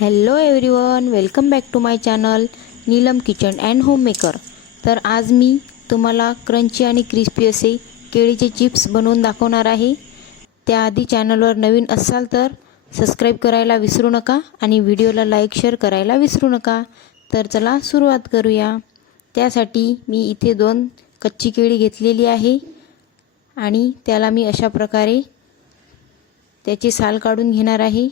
Hello everyone welcome back to my channel Neelam kitchen and homemaker तर आज मी तुम्हाला crunchy आणि क्रिस्पी असे केळीचे चिप्स बनवून दाखवणार आहे. त्याआधी चॅनलवर नवीन असाल तर सबस्क्राईब करायला विसरू नका आणि व्हिडिओला लाईक शेअर करायला विसरू नका. तर चला सुरुवात करूया. त्यासाठी मी इथे दोन कच्ची केळी घेतलेली आहे आणि त्याला मी अशा प्रकारे त्याची साल काढून घेणार आहे.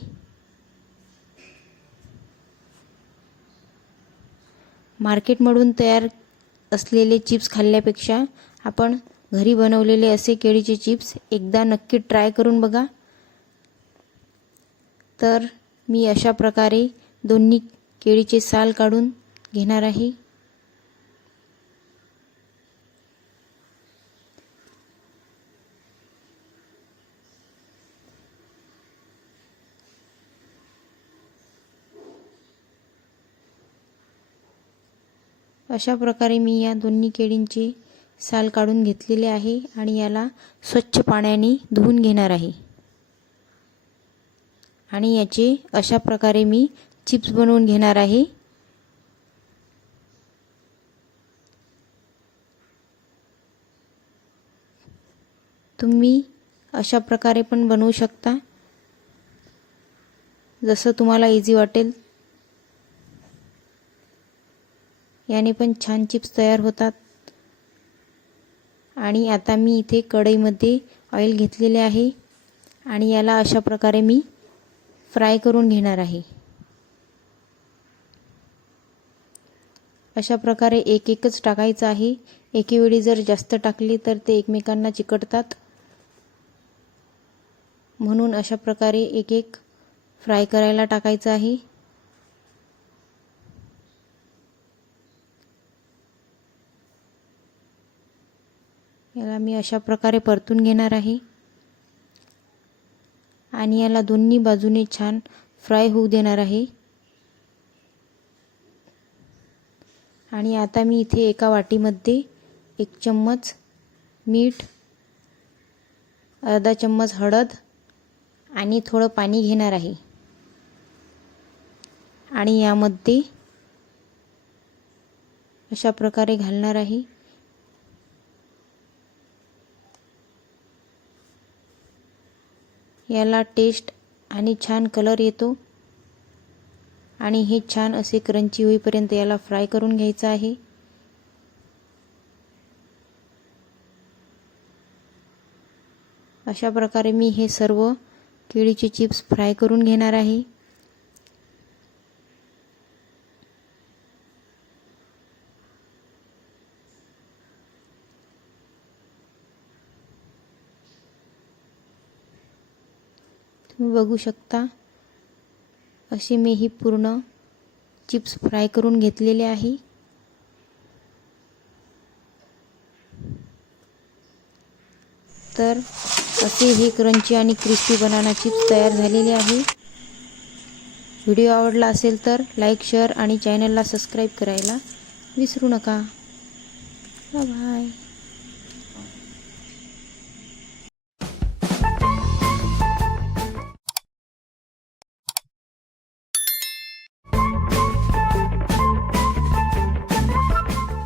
मार्केटमधून तयार असलेले चिप्स खाल्ल्यापेक्षा आपण घरी बनवलेले असे केळीचे चिप्स एकदा नक्की ट्राय करून बघा. तर मी अशा प्रकारे दोन्ही केळीचे साल काढून घेणार आहे. अशा प्रकारे मी या दोन्ही केळींची साल काढून घेतलेले आहे आणि याला स्वच्छ पाण्याने धुवून घेणार आहे. आणि याचे अशा प्रकारे मी चिप्स बनवून घेणार आहे. तुम्ही अशा प्रकारे पण बनवू शकता. जसं तुम्हाला इझी वाटेल याने पण छान चिप्स तयार होतात. आणि आता मी इथे कढईमध्ये ऑइल घेतलेले आहे. आणि याला अशा प्रकारे मी फ्राय करून घेणार आहे. अशा प्रकारे एक एकच टाकायचं आहे. एकेवेळी जर जास्त टाकली तर ते एकमेकांना चिकटतात. म्हणून अशा प्रकारे एक एक फ्राय करायला टाकायचं आहे. याला मी अशा प्रकारे परतून घेणार आहे. आणि याला दोन्ही बाजूने छान फ्राय होऊ देणार आहे. आणि आता मी इथे एका वाटीमध्ये एक चम्मच मीठ अर्धा चम्मच हळद आणि थोडं पाणी घेणार आहे. आणि यामध्ये अशा प्रकारे घालणार आहे. याला टेस्ट आणि छान कलर येतो. आणि हे छान असे क्रंची होईपर्यंत याला फ्राय करून घ्यायचं आहे. अशा प्रकारे मी हे सर्व केळीचे चिप्स फ्राय करून घेणार आहे. तुम्ही बघू शकता. असे मी ही पूर्ण चिप्स फ्राय करून घेतलेले आहे. तर असे हे क्रंची आणि क्रिस्पी बनाना चिप्स तयार झालेले आहे. व्हिडिओ आवडला असेल तर लाईक शेअर आणि चॅनलला सबस्क्राईब करायला विसरू नका. बाय.